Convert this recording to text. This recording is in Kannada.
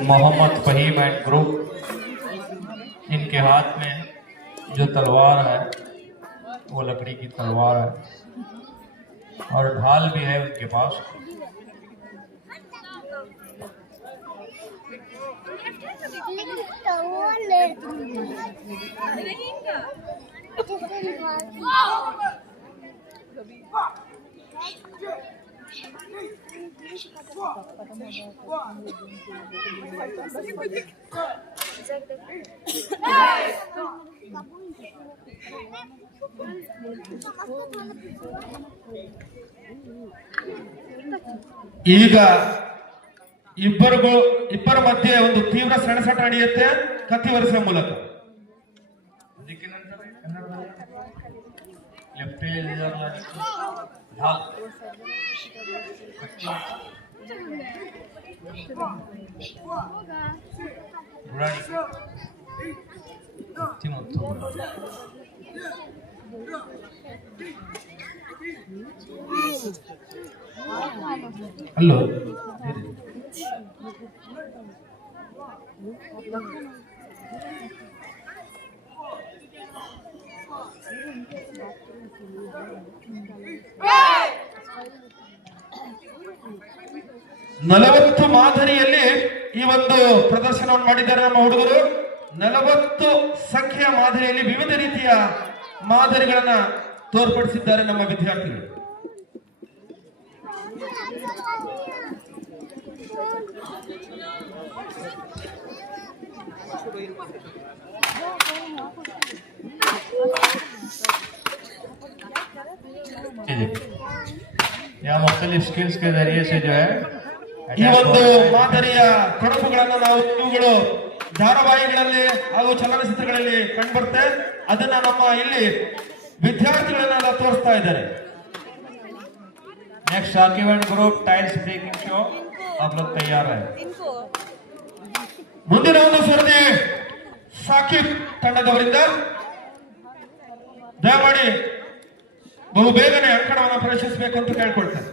मोहम्मद फहीम एंड ग्रुप, इनके हाथ में जो तलवार है वो लकड़ी की तलवार है और ढाल भी है उनके पास। ಈಗ ಇಬ್ಬರ ಮಧ್ಯೆ ಒಂದು ತೀವ್ರ ಸೆಣಸಾಟ ನಡೆಯುತ್ತೆ ಕತ್ತಿ ಒರೆಸುವ ಮೂಲಕ. ಅಲ್ಲೋ ನಲವತ್ತು ಮಾದರಿಯಲ್ಲಿ ಈ ಒಂದು ಪ್ರದರ್ಶನವನ್ನು ಮಾಡಿದ್ದಾರೆ ನಮ್ಮ ಹುಡುಗರು. 40 ಸಂಖ್ಯೆಯ ಮಾದರಿಯಲ್ಲಿ ವಿವಿಧ ರೀತಿಯ ಮಾದರಿಗಳನ್ನ ತೋರ್ಪಡಿಸಿದ್ದಾರೆ ನಮ್ಮ ವಿದ್ಯಾರ್ಥಿಗಳು. यहाँ मुख्तलिफ स्किल्स के जरिए से जो है ಈ ಒಂದು ಮಾದರಿಯ ತೊಡಕುಗಳನ್ನು ನಾವು ಇವುಗಳು ಧಾರಾವಾಹಿಗಳಲ್ಲಿ ಹಾಗೂ ಚಲನಚಿತ್ರಗಳಲ್ಲಿ ಕಂಡುಬರುತ್ತೆ. ಅದನ್ನ ನಮ್ಮ ಇಲ್ಲಿ ವಿದ್ಯಾರ್ಥಿಗಳನ್ನ ತೋರಿಸ್ತಾ ಇದ್ದಾರೆ. Next Sakib and group tiles breaking show, आप लोग तैयार है. ಮುಂದಿನ ಒಂದು ಸ್ಪರ್ಧೆ ಸಾಕಿಬ್ ತಂಡದವರಿಂದ ದಯಮಾಡಿ ಬಹು ಬೇಗನೆ ಅಂಕಣವನ್ನು ಪ್ರವೇಶಿಸಬೇಕು ಅಂತ ಕೇಳ್ಕೊಳ್ತಾರೆ.